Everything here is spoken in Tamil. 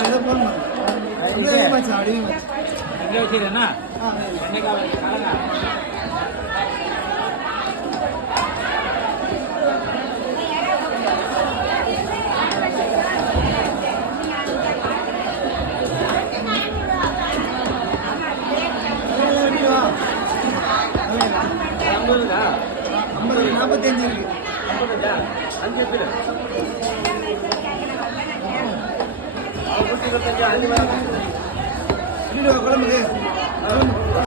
யாரு போகணுமா அப்படியே மச்சான் அப்படியே மச்சான் வச்சுருந்தா நாற்பத்தஞ்சு இருக்கு 5 குழம்புக்கு